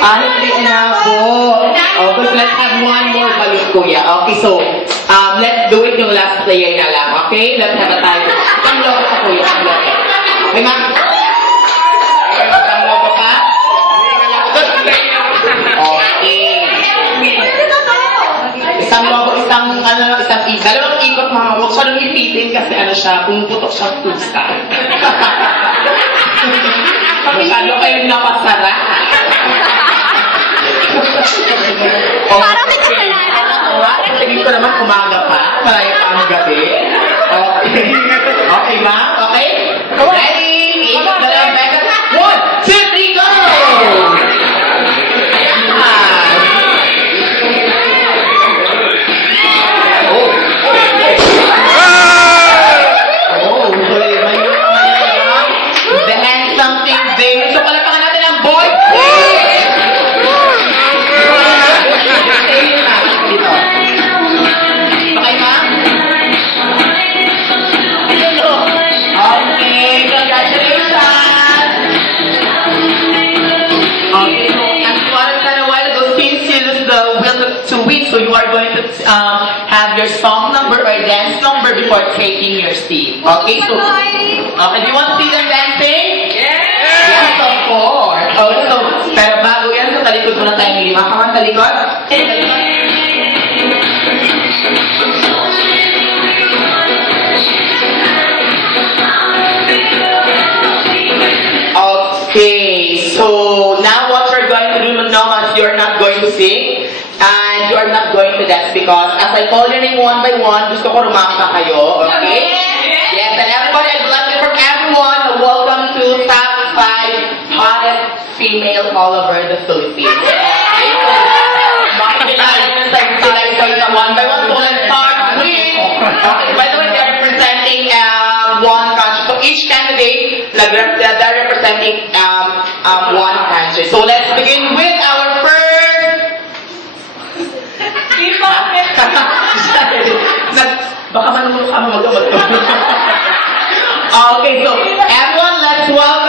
Hindi na po. Okay, let's have one more balloon, kuya. Okay, so, let's do it yung last player na lang. Okay? Let's have a time. Isang logo pa, kuya. Isang logo. Okay, ma'am? Isang logo pa? Okay. Isang logo, isang dalawang ikot, mga huwag siya nung ipitin kasi pumuputok siyang pusta. Masyado kayong napasara. Parang may kasalanan ako. Tingin ko naman umaga pa. Malayo pa ang gabi. Okay. Okay, ma'am? Okay? Ready? Ikot na lang. 1, 2, 3, go! So you are going to have your song number or dance number before taking your seat. Okay, so do you want to see them dancing? Yes, of course. Okay, so pero bago yan, so talikod muna tayong lima. Kaman talikod? Okay, so now what we're going to do now is you're not going to sing. And you are not going to dance because as I call your name one by one, gusto ko rumaka kayo, okay? Yes, and everybody, I'd like to from everyone, welcome to Top 5 Hottest Female all over the Philippines. Okay? Makikilayan sila one by one, so let's start with, okay, by the way, they're representing one country. So each candidate, they're representing one country. So let's begin with our first baka manunok ka mag-amat. Okay, so everyone, let's welcome